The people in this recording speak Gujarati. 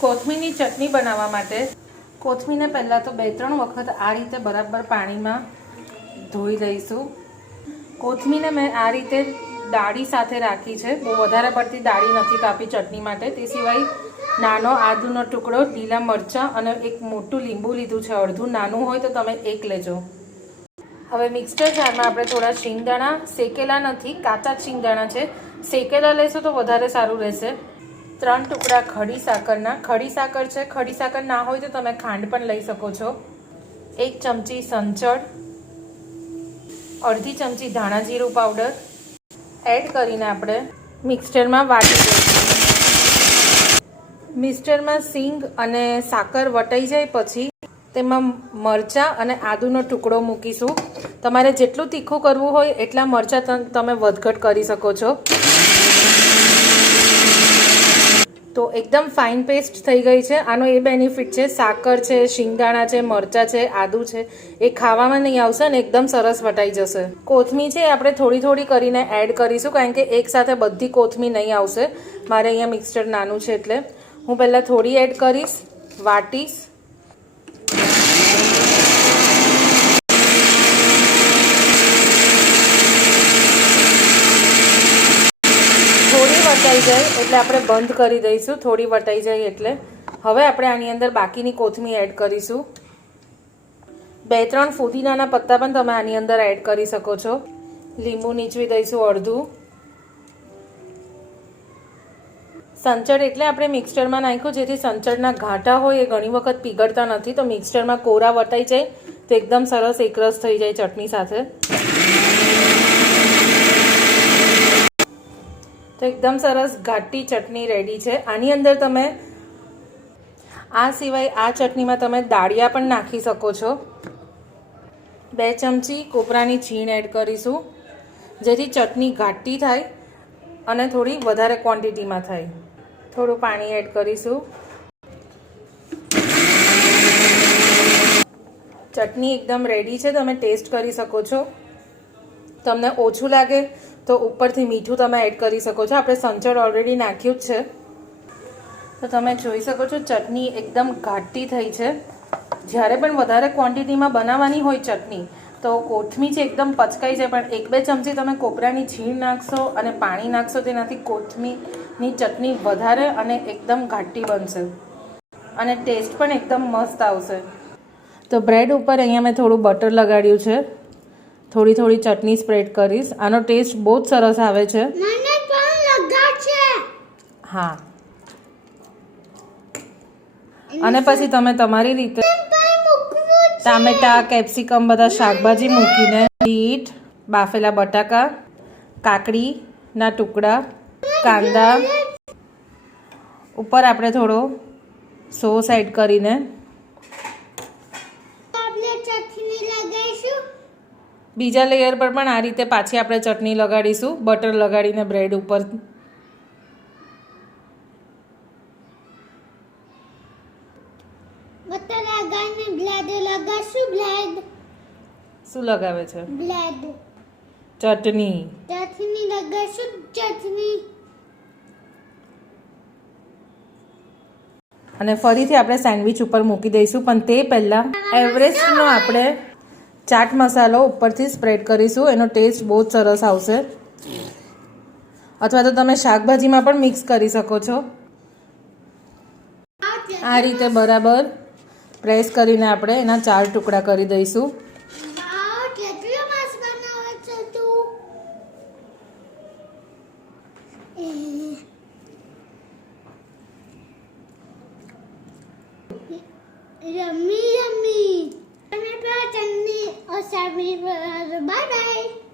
કોથમીરની ચટણી બનાવવા માટે. કોથમીરને પહેલાં તો બે ત્રણ વખત આ રીતે બરાબર પાણીમાં ધોઈ લઈશું. કોથમીરને મેં આ રીતે દાળી સાથે રાખી છે. બહુ વધારે પડતી દાળી નથી કાપી ચટણી માટે. તે સિવાય નાનો આદુનો ટુકડો, લીલા મરચાં અને એક મોટું લીંબુ લીધું છે. અડધું નાનું હોય તો તમે એક લેજો. હવે મિક્સર જારમાં આપણે થોડા શિંગદાણા, શેકેલા નથી, કાચા શિંગદાણા છે. શેકેલા લેશો તો વધારે સારું રહેશે. ત્રણ ટુકડા ખડી સાકરના ખડી સાકર છે, ખડી સાકર ના હોય તો તમે ખાંડ પણ લઈ શકો છો. એક ચમચી સંચળ, અડધી ચમચી ધાણા જીરું પાવડર. એડ કરીને આપણે મિક્સચરમાં વાટી દઈશું. મિક્સચરમાં સિંગ અને સાકર વટાઈ જાય પછી તેમાં મરચાં અને આદુનો ટુકડો મૂકીશું. તમારે જેટલું તીખું કરવું હોય એટલા મરચાં તમે વધઘટ કરી શકો છો. તો એકદમ ફાઇન પેસ્ટ થઈ ગઈ છે. આનો એ બેનિફિટ છે, સાકર છે, શિંગદાણા છે, મરચાં છે, આદુ છે, એ ખાવામાં નહીં આવશે અને એકદમ સરસ વટાઈ જશે. કોથમી છે આપણે થોડી થોડી કરીને એડ કરીશું કારણ કે એકસાથે બધી કોથમી નહીં આવશે. મારે અહીંયા મિક્સચર નાનું છે એટલે. હું પહેલાં થોડી એડ કરીશ, વાટીશ થોડી વટાઈ જાય એટલે આપણે બંધ કરી દઈશું, થોડી વટાઈ જાય એટલે. હવે આપણે આની અંદર બાકીની કોથમી એડ કરીશું. બે ત્રણ ફુદીનાના પત્તા પણ તમે આની અંદર એડ કરી શકો છો. લીંબુ નીચવી દઈશું અડધું. સંચળ એટલે આપણે મિક્સચરમાં નાખ્યું, જેથી સંચળના ઘાટા હોય એ ઘણી વખત પીગળતા નથી. તો મિક્સચરમાં કોરા વટાઈ જાય, તો એકદમ સરસ એકરસ થઈ જાય ચટણી સાથે. તો એકદમ સરસ ઘાટી ચટણી રેડી છે. આની અંદર તમે આ સિવાય આ ચટણીમાં તમે દાળિયા પણ નાખી શકો છો. બે ચમચી કોપરાની છીણ એડ કરીશું. જેથી ચટણી ઘાટી થાય અને થોડી વધારે ક્વોન્ટિટીમાં થાય. થોડું પાણી એડ કરીશું. ચટણી એકદમ રેડી છે. તમે ટેસ્ટ કરી શકો છો. તમને ઓછું લાગે તો ઉપરથી મીઠું તમે એડ કરી શકો છો. આપણે સંચળ ઓલરેડી નાખ્યું જ છે. તો તમે જોઈ શકો છો, ચટણી એકદમ ઘાટી થઈ છે. જ્યારે પણ વધારે ક્વોન્ટિટીમાં બનાવવાની હોય ચટણી, તો કોથમી છે એકદમ પચકાઈ જાય. પણ એક બે ચમચી તમે કોપરાની છીણ નાખશો અને પાણી નાખશો તેનાથી કોથમીની ચટણી વધારે અને એકદમ ઘાટી બનશે. અને ટેસ્ટ પણ એકદમ મસ્ત આવશે. તો બ્રેડ ઉપર અહીંયા મેં થોડું બટર લગાડ્યું છે. થોડી થોડી ચટણી સ્પ્રેડ કરીશ. આનો ટેસ્ટ બહુ જ સરસ આવે છે. હા. અને પછી તમે તમારી રીતે ટામેટા કેપ્સિકમ બધા શાકભાજી મૂકીને બીટ બાફેલા બટાકા કાકડીના ટુકડા કાંદા. ઉપર આપણે થોડો સોસ એડ કરીને આપણે ચટણી લગાઈશું બીજા લેયર પર પણ આ રીતે પાછી આપણે ચટણી લગાડીશું બટર લગાડીને બ્રેડ ઉપર. બટર બ્લેડ લગાશું બ્લેડ શું લગાવે છે? બ્લેડ ચટણી. ચટણી લગાશું ચટણી. અને ફરીથી આપણે સેન્ડવિચ ઉપર મૂકી દઈશું પણ તે પહેલાં એવરેસ્ટનો આપણે ચાટ મસાલો ઉપરથી સ્પ્રેડ કરીશું. એનો ટેસ્ટ બહુ જ સરસ આવશે. અથવા તો તમે શાકભાજીમાં પણ મિક્સ કરી શકો છો. આ રીતે બરાબર પ્રેસ કરીને આપણે એના ચાર ટુકડા કરી દઈશું. રમી રમી. તમે પણ